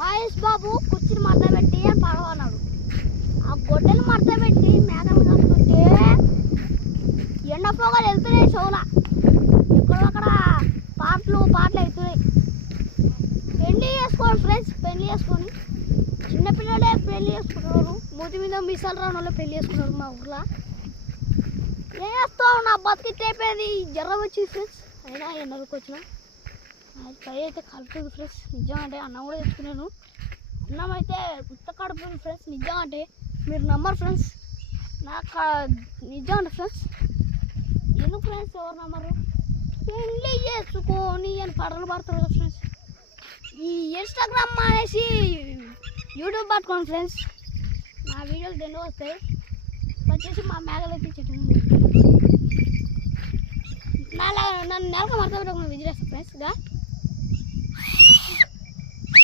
మహేష్ బాబు కుర్చీని మడత పెట్టి అని పడవన్నాడు. ఆ గొడ్డలు మడత పెట్టి మేకలు కట్టుకుంటే ఎండ పొగలు వెళ్తున్నాయి చెవుల, ఎక్కడక్కడ పాటలు అవుతున్నాయి. పెళ్లి చేసుకోండి ఫ్రెండ్స్, పెళ్లి చేసుకొని చిన్నపిల్లలే పెళ్లి చేసుకుంటున్నారు. మూతి మీద మీసాలు రాని వాళ్ళు పెళ్లి చేసుకున్నారు మా ఊర్లో. ఏం చేస్తావు, నా బతికి అయిపోయింది. జ్వరం వచ్చింది ఫ్రెండ్స్, అయినా ఎండలకు వచ్చినా పై అయితే కలుపుతుంది ఫ్రెండ్స్. నిజం అంటే అన్నం కూడా తెచ్చుకున్నాను. అన్నం అయితే గుత్త కడుపుతుంది ఫ్రెండ్స్. నిజం అంటే మీరు నమ్మరు ఫ్రెండ్స్, నాకు నిజం అంటే ఫ్రెండ్స్. ఎందుకు ఫ్రెండ్స్ ఎవరు నమ్మరు? పెళ్ళి చేసుకొని అని పాటలు పాడతారు కదా ఫ్రెండ్స్. ఈ ఇన్స్టాగ్రామ్ అనేసి యూట్యూబ్ పట్టుకోండి ఫ్రెండ్స్, నా వీడియోలు రెండు వస్తాయి. వచ్చేసి మా మేఘలు అయితే చెట్టు నన్ను నెలకు మడత పెట్టకుండా విజిలేస్తాను ఫ్రెండ్స్గా.